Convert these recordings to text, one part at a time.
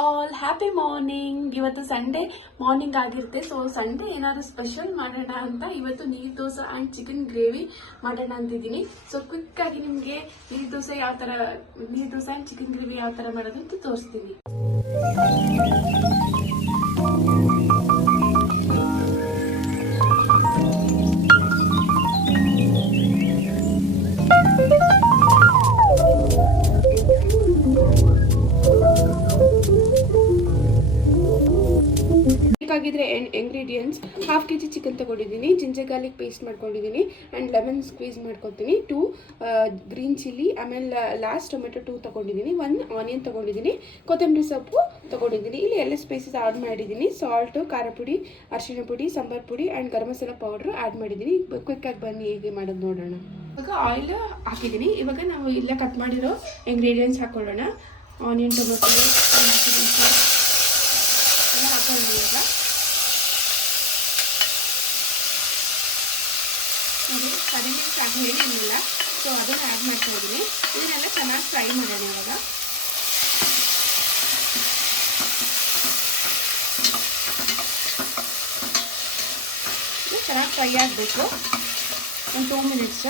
All happy morning. ಇವತ್ತು Sunday morning ಆಗಿರುತ್ತೆ. So Sunday ಏನಾದ್ರು ಸ್ಪೆಷಲ್ ಮಾಡೋಣ ಅಂತ ಇವತ್ತು ನೀರ್ ದೋಸೆ ಅಂಡ್ ಚಿಕನ್ ಗ್ರೇವಿ ಮಾಡೋಣ ಅಂತಿದ್ದೀನಿ. ಸೊ ಕ್ವಿಕ್ ಆಗಿ ನಿಮ್ಗೆ ನೀರ್ ದೋಸೆ ಅಂಡ್ ಚಿಕನ್ ಗ್ರೇವಿ ಯಾವ ತರ ಮಾಡೋದು ಅಂತ ತೋರಿಸ್ತೀನಿ. ಬೇಕಾಗಿದ್ರೆ ಇಂಗ್ರೀಡಿಯೆಂಟ್ಸ್ ಹಾಫ್ kg ಚಿಕನ್ ತಗೊಂಡಿದ್ದೀನಿ, ಜಿಂಜರ್ ಗಾರ್ಲಿಕ್ ಪೇಸ್ಟ್ ಮಾಡ್ಕೊಂಡಿದ್ದೀನಿ ಆ್ಯಂಡ್ ಲೆಮನ್ ಸ್ಕ್ವೀಸ್ ಮಾಡ್ಕೊತೀನಿ, 2 ಗ್ರೀನ್ ಚಿಲ್ಲಿ, ಆಮೇಲೆ ಲಾಸ್ಟ್ ಟೊಮೆಟೊ 2 ತಗೊಂಡಿದ್ದೀನಿ, 1 ಆನಿಯನ್ ತಗೊಂಡಿದ್ದೀನಿ, ಕೊತ್ತಂಬರಿ ಸೊಪ್ಪು ತಗೊಂಡಿದ್ದೀನಿ. ಇಲ್ಲಿ ಎಲ್ಲ ಸ್ಪೈಸಸ್ ಆ್ಯಡ್ ಮಾಡಿದ್ದೀನಿ. ಸಾಲ್ಟು, ಖಾರ ಪುಡಿ, ಅರಿಶಿಣ ಪುಡಿ, ಸಾಂಬಾರ್ ಪುಡಿ and garam masala powder add ಮಾಡಿದ್ದೀನಿ. ಕ್ವಿಕ್ಕಾಗಿ ಬನ್ನಿ ಹೇಗೆ ಮಾಡೋದು ನೋಡೋಣ. ಇವಾಗ ಆಯಿಲ್ ಹಾಕಿದ್ದೀನಿ. ಇವಾಗ ನಾವು ಇಲ್ಲೇ ಕಟ್ ಮಾಡಿರೋ ಇಂಗ್ರೀಡಿಯೆಂಟ್ಸ್ ಹಾಕೊಳ್ಳೋಣ. ಆನಿಯನ್, ಟೊಮೆಟೊ ಎಲ್ಲ ಹಾಕೊಳ್ಳೋಣ. ಇವಾಗ ನೋಡಿ 10 ಮಿನಿಟ್ಸ್ ಆಗಿ ಹೇಳಿರಲಿಲ್ಲ, ಸೊ ಅದನ್ನು ಆ್ಯಡ್ ಮಾಡ್ತಾ ಇದ್ದೀನಿ. ಇದನ್ನೆಲ್ಲ ಚೆನ್ನಾಗಿ ಫ್ರೈ ಮಾಡೋಣ. ಇವಾಗ ಚೆನ್ನಾಗಿ ಫ್ರೈ ಆಗಬೇಕು ಒಂದು 2 ಮಿನಿಟ್ಸ್.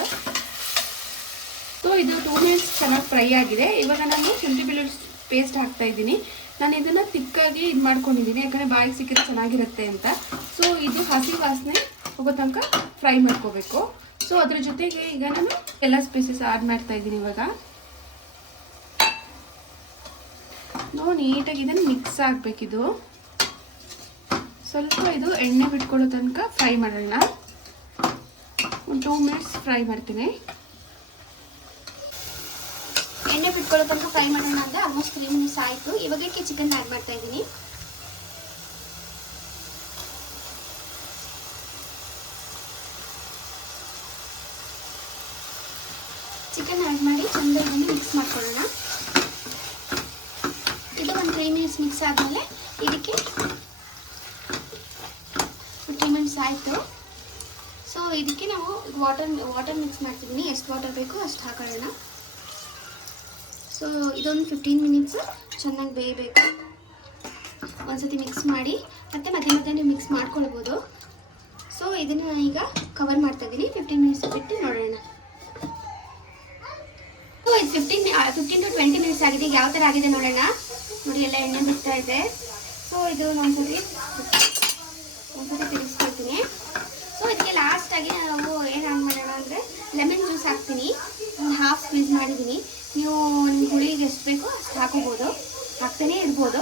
ಸೊ ಇದು 2 ಮಿನಿಟ್ಸ್ ಚೆನ್ನಾಗಿ ಫ್ರೈ ಆಗಿದೆ. ಇವಾಗ ನಾನು ಶುಂಠಿ ಬೆಳ್ಳುಳ್ಳಿ ಪೇಸ್ಟ್ ಹಾಕ್ತಾ ಇದ್ದೀನಿ. ನಾನು ಇದನ್ನು ತಿಕ್ಕಾಗಿ ಇದು ಮಾಡ್ಕೊಂಡಿದ್ದೀನಿ, ಯಾಕಂದರೆ ಬಾಯಿಗೆ ಸಿಕ್ಕಿದ್ರೆ ಚೆನ್ನಾಗಿರುತ್ತೆ ಅಂತ. ಸೊ ಇದು ಹಸಿ ವಾಸನೆ ಹೋಗೋ ತನಕ ಫ್ರೈ ಮಾಡ್ಕೋಬೇಕು. ಸೊ ಅದ್ರ ಜೊತೆಗೆ ಈಗ ನಾನು ಎಲ್ಲ ಸ್ಪೈಸಸ್ ಆ್ಯಡ್ ಮಾಡ್ತಾ ಇದ್ದೀನಿ. ಇವಾಗ ನೀಟಾಗಿ ಇದನ್ನು ಮಿಕ್ಸ್ ಆಗಬೇಕಿದು. ಸ್ವಲ್ಪ ಇದು ಎಣ್ಣೆ ಬಿಟ್ಕೊಳ್ಳೋ ತನಕ ಫ್ರೈ ಮಾಡೋಣ. ಒಂದು 2 ಮಿನಿಟ್ಸ್ ಫ್ರೈ ಮಾಡ್ತೀನಿ. ಎಣ್ಣೆ ಬಿಟ್ಕೊಳ್ಳೋ ತನಕ ಫ್ರೈ ಮಾಡೋಣ ಅಂದರೆ ಆಲ್ಮೋಸ್ಟ್ 3 ಮಿನಿಟ್ಸ್ ಆಯಿತು. ಇವಾಗಕ್ಕೆ ಚಿಕನ್ ಆ್ಯಡ್ ಮಾಡ್ತಾ ಇದ್ದೀನಿ. ಚಿಕನ್ ಆ್ಯಡ್ ಮಾಡಿ ಚೆನ್ನಾಗಿ ಮಿಕ್ಸ್ ಮಾಡ್ಕೊಳ್ಳೋಣ. ಇದು ಒಂದು 3 ಮಿನಿಟ್ಸ್ ಮಿಕ್ಸ್ ಆದಮೇಲೆ ಇದಕ್ಕೆ 15 ಮಿನಿಟ್ಸ್ ಆಯಿತು. ಸೊ ಇದಕ್ಕೆ ನಾವು ವಾಟರ್ ಮಿಕ್ಸ್ ಮಾಡ್ತಿದ್ದೀನಿ. ಎಷ್ಟು ವಾಟರ್ ಬೇಕೋ ಅಷ್ಟು ಹಾಕೊಳ್ಳೋಣ. ಸೊ ಇದೊಂದು 15 ಮಿನಿಟ್ಸ್ ಚೆನ್ನಾಗಿ ಬೇಯಬೇಕು. ಒಂದ್ಸತಿ ಮಿಕ್ಸ್ ಮಾಡಿ ಮತ್ತು ಮಧ್ಯೆ ನೀವು ಮಿಕ್ಸ್ ಮಾಡ್ಕೊಳ್ಬೋದು. ಸೊ ಇದನ್ನು ನಾನು ಈಗ ಕವರ್ ಮಾಡ್ತಾ ಇದ್ದೀನಿ. 15 ಮಿನಿಟ್ಸ್ ಬಿಟ್ಟು ನೋಡೋಣ. ಸೊ ಇದು 15 to 20 ಮಿನಿಟ್ಸ್ ಆಗಿದೆ. ಈಗ ಯಾವ ಥರ ಆಗಿದೆ ನೋಡೋಣ. ನೋಡಿ ಎಲ್ಲ ಎಣ್ಣೆ ಬಿಡ್ತಾ ಇದೆ. ಸೊ ಇದು ಒಂದ್ಸತಿ ತಿರುಗಿಸ್ಕೊಳ್ತೀನಿ. ಸೊ ಇದಕ್ಕೆ ಲಾಸ್ಟಾಗಿ ನಾವು ಏನು ಆ್ಯಡ್ ಮಾಡೋಣ ಅಂದರೆ ಲೆಮನ್ ಜ್ಯೂಸ್ ಹಾಕ್ತೀನಿ. ಒಂದು ಹಾಫ್ ಸ್ಕ್ವೀಸ್ ಮಾಡಿದ್ದೀನಿ. ನೀವು ನಿಮ್ಮ ಹುಳಿಗೆ ಎಷ್ಟು ಬೇಕೋ ಅಷ್ಟು ಹಾಕೋಬೋದು, ಹಾಕ್ತಾನೆ ಇಡ್ಬೋದು.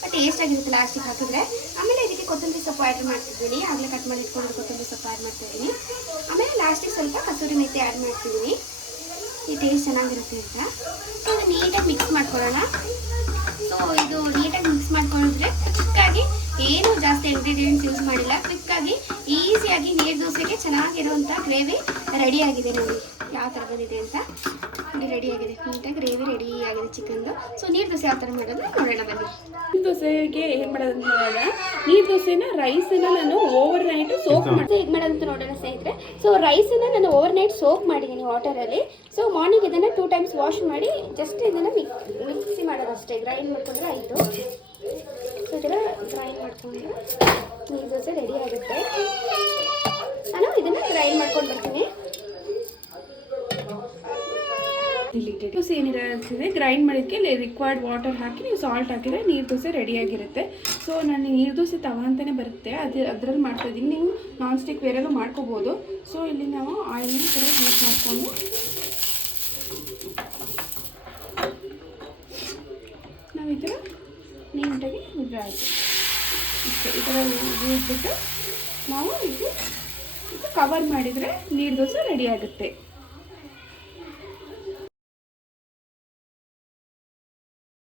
ಬಟ್ ಟೇಸ್ಟಾಗಿರುತ್ತೆ ಲಾಸ್ಟಿಗೆ ಹಾಕಿದ್ರೆ. ಆಮೇಲೆ ಇದಕ್ಕೆ ಕೊತ್ತಂಬರಿ ಸೊಪ್ಪು ಆ್ಯಡ್ ಮಾಡ್ತಿದ್ದೀನಿ. ಆಗಲೇ ಕಟ್ ಮಾಡಿ ಇಟ್ಕೊಂಡು ಕೊತ್ತಂಬರಿ ಸೊಪ್ಪು ಆ್ಯಡ್ ಮಾಡ್ತಾಯಿದ್ದೀನಿ. ಆಮೇಲೆ ಲಾಸ್ಟಿಗೆ ಸ್ವಲ್ಪ ಕಸೂರಿ ಮೆಥಿ ಆ್ಯಡ್ ಮಾಡ್ತಿದ್ದೀನಿ. ಈ ಟೇಸ್ಟ್ ಚೆನ್ನಾಗಿರುತ್ತೆ ಅಂತ. ಸೊ ಅದು ನೀಟಾಗಿ ಮಿಕ್ಸ್ ಮಾಡ್ಕೊಳ್ಳೋಣ. ಸೊ ಇದು ನೀಟಾಗಿ ಮಿಕ್ಸ್ ಮಾಡ್ಕೊಂಡಿದ್ರೆ ಕ್ವಿಕ್ಕಾಗಿ ಏನೂ ಜಾಸ್ತಿ ಇಂಗ್ರೀಡಿಯೆಂಟ್ಸ್ ಯೂಸ್ ಮಾಡಿಲ್ಲ, ಕ್ವಿಕ್ಕಾಗಿ ಈಸಿಯಾಗಿ ನೀರು ದೋಸೆಗೆ ಚೆನ್ನಾಗಿರುವಂಥ ಗ್ರೇವಿ ರೆಡಿಯಾಗಿದೆ. ನೋಡಿ ಯಾವ ಥರ ಬಂದಿದೆ ಅಂತ. ರೆಡಿಯಾಗಿದೆ, ನೀಟಾಗಿ ಗ್ರೇವಿ ರೆಡಿ ಆಗಿದೆ ಚಿಕನ್ದು. ಸೊ ನೀರು ದೋಸೆ ಯಾವ ಥರ ಮಾಡೋದು ನೋಡೋಣ ಬನ್ನಿ. ನೀರು ದೋಸೆಗೆ ಏನು ಮಾಡೋದಂತ ನೋಡೋಣ. ನೀರು ದೋಸೆನ ರೈಸನ್ನು ನಾನು ಓವರ್ ನೈಟ್ ಸೋಕ್ ಮಾಡಿ ಹೇಗೆ ಮಾಡೋದಂತ ನೋಡೋಣ ಸ್ನೇಹಿತರೆ. ಸೊ ರೈಸನ್ನು ನಾನು ಓವರ್ ನೈಟ್ ಸೋಕ್ ಮಾಡಿದ್ದೀನಿ ವಾಟರಲ್ಲಿ. ಸೊ ಮಾರ್ನಿಂಗ್ ಇದನ್ನು 2 ಟೈಮ್ಸ್ ವಾಶ್ ಮಾಡಿ ಜಸ್ಟ್ ಇದನ್ನು ಮಿಕ್ಸಿ ಮಾಡೋದು ಅಷ್ಟೇ. ಗ್ರೈಂಡ್ ಮಾಡ್ಕೊಂಡ್ರೆ ಆಯಿತು. ಸೊ ಈ ಥರ ಗ್ರೈಂಡ್ ಮಾಡಿಕೊಂಡ್ರೆ ನೀರು ದೋಸೆ ರೆಡಿ ಆಗುತ್ತೆ. ನಾನು ಇದನ್ನು ಗ್ರೈಂಡ್ ಮಾಡ್ಕೊಂಡು ಬರ್ತೀನಿ. ದೋಸೆ ಏನಿರುತ್ತೆ ಗ್ರೈಂಡ್ ಮಾಡೋದಕ್ಕೆ ರಿಕ್ವೈರ್ಡ್ ವಾಟರ್ ಹಾಕಿ ನೀವು ಸಾಲ್ಟ್ ಹಾಕಿದರೆ ನೀರು ದೋಸೆ ರೆಡಿಯಾಗಿರುತ್ತೆ. ಸೊ ನಾನು ನೀರು ದೋಸೆ ತವ ಅಂತಲೇ ಬರುತ್ತೆ, ಅದರಲ್ಲಿ ಮಾಡ್ತಾಯಿದ್ದೀನಿ. ನೀವು ನಾನ್ ಸ್ಟಿಕ್ ಬೇರೆಲ್ಲೂ ಮಾಡ್ಕೋಬೋದು. ಸೊ ಇಲ್ಲಿ ನಾವು ಆಯಿಲ್ನ ಥರ ಯೂಸ್ ಮಾಡಿಕೊಂಡು ನಾವು ಈ ಥರ ನೀಟಾಗಿ ಇದ್ರೆ ಆಯಿತು. ಇಷ್ಟೇ, ಈ ಥರ ಇಟ್ಬಿಟ್ಟು ನಾವು ಇದು ಕವರ್ ಮಾಡಿದರೆ ನೀರು ದೋಸೆ ರೆಡಿ ಆಗುತ್ತೆ.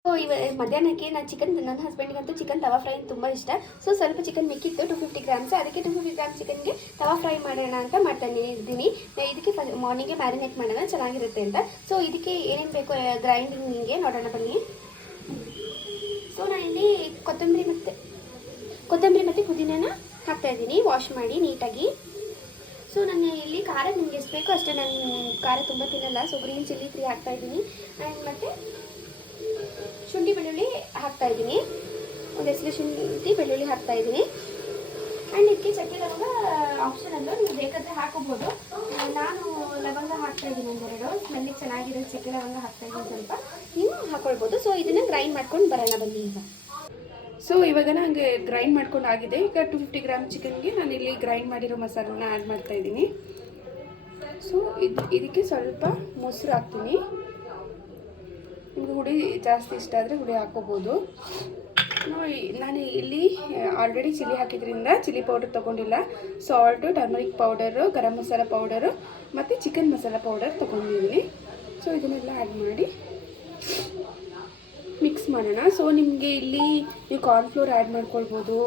ಸೊ ಮಧ್ಯಾಹ್ನಕ್ಕೆ ನಾನು ನನ್ನ ಹಸ್ಬೆಂಡ್ಗಂತೂ ಚಿಕನ್ ತವಾ ಫ್ರೈ ತುಂಬ ಇಷ್ಟ. ಸೊ ಸ್ವಲ್ಪ ಚಿಕನ್ ಮಿಕ್ಕಿತ್ತು 250 ಗ್ರಾಮ್ಸ್. ಅದಕ್ಕೆ 250 ಗ್ರಾಮ್ಸ್ ಚಿಕನ್ಗೆ ತವಾ ಫ್ರೈ ಮಾಡೋಣ ಅಂತ ಮಾಡ್ತಾ ಇದ್ದೀನಿ. ಇದಕ್ಕೆ ಮಾರ್ನಿಂಗ್ಗೆ ಮ್ಯಾರಿನೇಟ್ ಮಾಡೋಣ ಚೆನ್ನಾಗಿರುತ್ತೆ ಅಂತ. ಸೊ ಇದಕ್ಕೆ ಏನೇನು ಬೇಕೋ ಗ್ರೈಂಡಿಂಗಿಗೆ ನೋಡೋಣ ಬನ್ನಿ. ಸೊ ನಾನಿಲ್ಲಿ ಕೊತ್ತಂಬರಿ ಮತ್ತು ಪುದೀನಾನ ಹಾಕ್ತಾಯಿದ್ದೀನಿ ವಾಶ್ ಮಾಡಿ ನೀಟಾಗಿ. ಸೊ ನಾನು ಇಲ್ಲಿ ಖಾರ ನಿಮ್ಗೆ ಎಷ್ಟು ಬೇಕೋ ಅಷ್ಟೇ. ನಾನು ಖಾರ ತುಂಬ ತಿನ್ನಲ್ಲ. ಸೊ ಗ್ರೀನ್ ಚಿಲ್ಲಿ 3 ಹಾಕ್ತಾಯಿದ್ದೀನಿ. ಆ್ಯಂಡ್ ಮತ್ತು ಶುಂಠಿ ಶುಂಠಿ ಬೆಳ್ಳುಳ್ಳಿ ಹಾಕ್ತಾಯಿದ್ದೀನಿ, ಒಂದು ಹೆಸರು ಶುಂಠಿ ಬೆಳ್ಳುಳ್ಳಿ ಹಾಕ್ತಾಯಿದ್ದೀನಿ. ಆ್ಯಂಡ್ ಇದಕ್ಕೆ ಚಕ್ಕೆ ಲವಂಗ ಆಪ್ಷನಲ್ಲು, ನೀವು ಬೇಕಾದರೆ ಹಾಕೋಬೋದು. ನಾನು ಲವಂಗ ಹಾಕ್ತಾಯಿದ್ದೀನಿ ಒಂದೆರಡು, ಸ್ಮೆಲ್ಲಿಗೆ ಚೆನ್ನಾಗಿರೋ ಚಕ್ಕೆ ಲವಂಗ ಹಾಕ್ತಾಯಿದ್ದೀನಿ ಸ್ವಲ್ಪ, ನೀವು ಹಾಕ್ಕೊಳ್ಬೋದು. ಸೊ ಇದನ್ನು ಗ್ರೈಂಡ್ ಮಾಡ್ಕೊಂಡು ಬರೋಣ ಬನ್ನಿ ಈಗ. ಸೊ ಇವಾಗ ನನಗೆ ಗ್ರೈಂಡ್ ಮಾಡ್ಕೊಂಡು ಆಗಿದೆ. ಈಗ 250 ಗ್ರಾಮ್ ಚಿಕನ್ಗೆ ನಾನಿಲ್ಲಿ ಗ್ರೈಂಡ್ ಮಾಡಿರೋ ಮಸಾಲನ್ನ ಆ್ಯಡ್ ಮಾಡ್ತಾಯಿದ್ದೀನಿ. ಸೊ ಇದಕ್ಕೆ ಸ್ವಲ್ಪ ಮೊಸರು ಹಾಕ್ತೀನಿ. ನಿಮಗೆ ಹುಳಿ ಜಾಸ್ತಿ ಇಷ್ಟ ಆದರೆ ಹುಳಿ ಹಾಕ್ಕೋಬೋದು. ನಾನು ಇಲ್ಲಿ ಆಲ್ರೆಡಿ ಚಿಲ್ಲಿ ಹಾಕಿದ್ರಿಂದ ಚಿಲ್ಲಿ ಪೌಡರ್ ತೊಗೊಂಡಿಲ್ಲ. Salt, turmeric powder, garam masala powder ಮತ್ತು ಚಿಕನ್ ಮಸಾಲ ಪೌಡರ್ ತೊಗೊಂಡಿದ್ದೀನಿ. ಸೊ ಇದನ್ನೆಲ್ಲ ಆ್ಯಡ್ ಮಾಡಿ ಮಿಕ್ಸ್ ಮಾಡೋಣ. ಸೊ ನಿಮಗೆ ಇಲ್ಲಿ ನೀವು ಕಾರ್ನ್ಫ್ಲೋರ್ ಆ್ಯಡ್ ಮಾಡ್ಕೊಳ್ಬೋದು,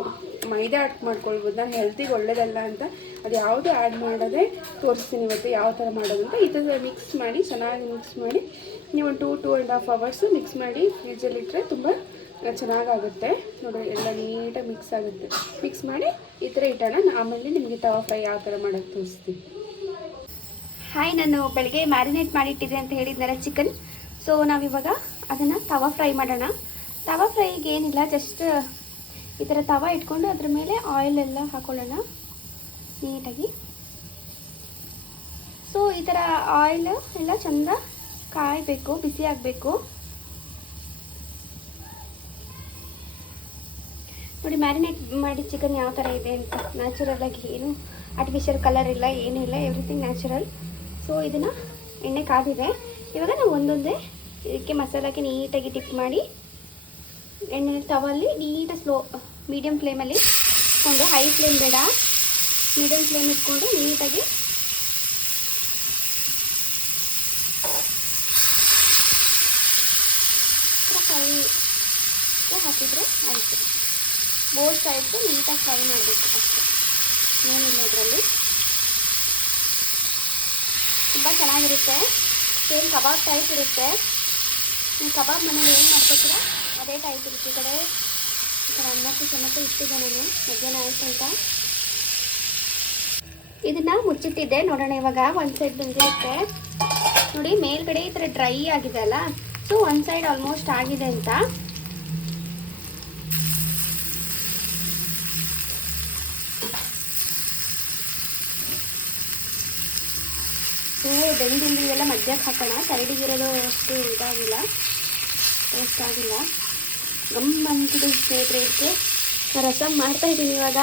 ಮೈದಾ ಆ್ಯಡ್ ಮಾಡ್ಕೊಳ್ಬೋದು. ನಾನು ಹೆಲ್ತಿಗೆ ಒಳ್ಳೆಯದಲ್ಲ ಅಂತ ಅದು ಯಾವುದು ಆ್ಯಡ್ ಮಾಡೋದೇ ತೋರಿಸ್ತೀನಿ ಇವತ್ತು ಯಾವ ಥರ ಮಾಡೋದು ಅಂತ. ಈ ಥರ ಮಿಕ್ಸ್ ಮಾಡಿ, ಚೆನ್ನಾಗಿ ಮಿಕ್ಸ್ ಮಾಡಿ ನೀವು ಒಂದು 2-2.5 ಅವರ್ಸು ಮಿಕ್ಸ್ ಮಾಡಿ ಫ್ರಿಜ್ಜಲ್ಲಿಟ್ಟರೆ ತುಂಬ ಚೆನ್ನಾಗಾಗುತ್ತೆ. ನೋಡಿ, ಎಲ್ಲ ನೀಟಾಗಿ ಮಿಕ್ಸ್ ಆಗುತ್ತೆ. ಮಿಕ್ಸ್ ಮಾಡಿ ಈ ಥರ ಇಟ್ಟೋಣ. ಆಮೇಲೆ ನಿಮಗೆ ತವಾ ಫ್ರೈ ಯಾವ ಥರ ಮಾಡೋಕ್ಕೆ ತೋರಿಸ್ತೀನಿ. ಹಾಯ್, ನಾನು ಬೆಳಗ್ಗೆ ಮ್ಯಾರಿನೇಟ್ ಮಾಡಿಟ್ಟಿದ್ದೆ ಅಂತ ಹೇಳಿದ್ನಲ್ಲ ಚಿಕನ್. ಸೊ ನಾವಿವಾಗ ಅದನ್ನು ತವಾ ಫ್ರೈ ಮಾಡೋಣ. ತವಾ ಫ್ರೈಗೆ ಏನಿಲ್ಲ, ಜಸ್ಟ್ ಈ ಥರ ತವಾ ಇಟ್ಕೊಂಡು ಅದ್ರ ಮೇಲೆ ಆಯಿಲ್ ಎಲ್ಲ ಹಾಕೊಳ್ಳೋಣ ನೀಟಾಗಿ. ಸೊ ಈ ಥರ ಆಯಿಲ್ ಎಲ್ಲ ಚೆಂದ ಕಾಯಬೇಕು, ಬಿಸಿ ಆಗಬೇಕು. ನೋಡಿ ಮ್ಯಾರಿನೇಟ್ ಮಾಡಿ ಚಿಕನ್ ಯಾವ ಥರ ಇದೆ ಅಂತ. ನ್ಯಾಚುರಲಾಗಿ, ಏನು ಆರ್ಟಿಫಿಷಿಯಲ್ ಕಲರ್ ಇಲ್ಲ, ಏನೂ ಇಲ್ಲ, ಎವ್ರಿಥಿಂಗ್ ನ್ಯಾಚುರಲ್. ಸೊ ಇದನ್ನು ಎಣ್ಣೆ ಕಾದಿದೆ. ಇವಾಗ ನಾವು ಒಂದೊಂದೇ ಇದಕ್ಕೆ ಮಸಾಲಾಗೆ ನೀಟಾಗಿ ಟಿಪ್ ಮಾಡಿ ಎಣ್ಣೆ ತವಲ್ಲಿ ನೀಟಾಗಿ ಮೀಡಿಯಮ್ ಫ್ಲೇಮಲ್ಲಿ ಇಟ್ಕೊಂಡು, ಹೈ ಫ್ಲೇಮ್ ಬೇಡ, ಮೀಡಿಯಮ್ ಫ್ಲೇಮ್ ಇಟ್ಕೊಂಡು ನೀಟಾಗಿ ಫ್ರೈ ಹಾಕಿದರೆ ಆಯಿತು. ಬೋತ್ ಸೈಡ್ಸು ನೀಟಾಗಿ ಫ್ರೈ ಮಾಡಬೇಕು ಅಷ್ಟೇ, ಏನಿಲ್ಲ ಇದರಲ್ಲಿ. ತುಂಬ ಚೆನ್ನಾಗಿರುತ್ತೆ, ಸೇಮ್ ಕಬಾಬ್ ಟೈಪ್ ಇರುತ್ತೆ. ನೀವು ಕಬಾಬ್ ಮನೇಲಿ ಏನು ಮಾಡ್ಕೊತೀರ ಅದೇ ಟೈಪ್ ಇರುತ್ತೆ. ಈ ಕಡೆ ಅನ್ನಕ್ಕೆ ಸಮೇತ ಇಟ್ಟಿದ್ದೆ ನಾನು, ಮಧ್ಯಾಹ್ನ ಆಯಿತು ಅಂತ. ಇದನ್ನು ಮುಚ್ಚಿಟ್ಟಿದ್ದೆ, ನೋಡೋಣ ಇವಾಗ. ಒಂದು ಸೈಡ್ ಬಂದಿರುತ್ತೆ ನೋಡಿ, ಮೇಲ್ಗಡೆ ಈ ಥರ ಡ್ರೈ ಆಗಿದೆ ಅಲ್ಲ. ಸೊ ಒಂದು ಸೈಡ್ ಆಲ್ಮೋಸ್ಟ್ ಆಗಿದೆ ಅಂತ. ಬೆಂದಿಲ್ಲಿ ಇವೆಲ್ಲ ಮಧ್ಯಕ್ಕೆ ಹಾಕೋಣ. ಸೈಡಿಗಿರೋದು ಅಷ್ಟು ಇದಾಗಿಲ್ಲ, ಟೇಸ್ಟ್ ಆಗಿಲ್ಲ. ಗಮ್ ಅಂತಿದೆ ಸ್ನೇಹಿತರೆ. ಇದಕ್ಕೆ ರಸಮ್ ಮಾಡ್ತಾಯಿದ್ದೀನಿ ಇವಾಗ.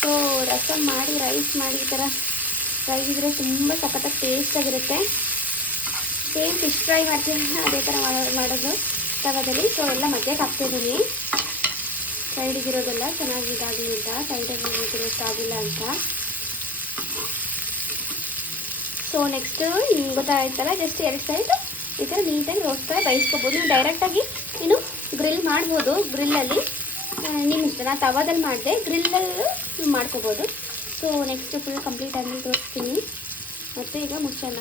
ಸೊ ರಸಮ್ ಮಾಡಿ, ರೈಸ್ ಮಾಡಿ ಈ ಥರ ಫ್ರೈ ಇದ್ದರೆ ತುಂಬ ಸಖತ್ತಾಗಿ ಟೇಸ್ಟಾಗಿರುತ್ತೆ. ಸೇಮ್ ಫಿಶ್ ಫ್ರೈ ಮಾಡ್ತೀನಿ ಅದೇ ಥರ ಮಾಡೋದು ತವದಲ್ಲಿ. ಸೊ ಎಲ್ಲ ಮಧ್ಯಕ್ಕೆ ಹಾಕ್ತಿದ್ದೀನಿ, ಸೈಡಿಗಿರೋದೆಲ್ಲ ಚೆನ್ನಾಗಿ ಇದಾಗಲಿ ಅಂತ, ಸೈಡಲ್ಲಿ ಟೇಸ್ಟ್ ಆಗಿಲ್ಲ ಅಂತ. ಸೊ ನೆಕ್ಸ್ಟು ನಿಮ್ಗೆ ಗೊತ್ತಾಯ್ತಲ್ಲ, ಜಸ್ಟ್ 2 ಸೈಡ್ ಈ ಥರ ನೀಟಾಗಿ ರೋಸ್ಟ್ ಥರ ಬೇಯಿಸ್ಕೊಬೋದು. ನೀವು ಡೈರೆಕ್ಟಾಗಿ ನೀನು ಗ್ರಿಲ್ ಮಾಡ್ಬೋದು, ಗ್ರಿಲ್ಲಲ್ಲಿ ನಿಮ್ಮ ಇಷ್ಟ. ನಾನು ತವಾದಲ್ಲಿ ಮಾಡಿದೆ, ಗ್ರಿಲ್ಲಲ್ಲಿ ನೀವು ಮಾಡ್ಕೋಬೋದು. ಸೊ ನೆಕ್ಸ್ಟ್ ಫುಲ್ ಕಂಪ್ಲೀಟ್ ಆಗಿ ತೋರಿಸ್ತೀನಿ. ಮತ್ತು ಈಗ ಮುಚ್ಚೋಣ.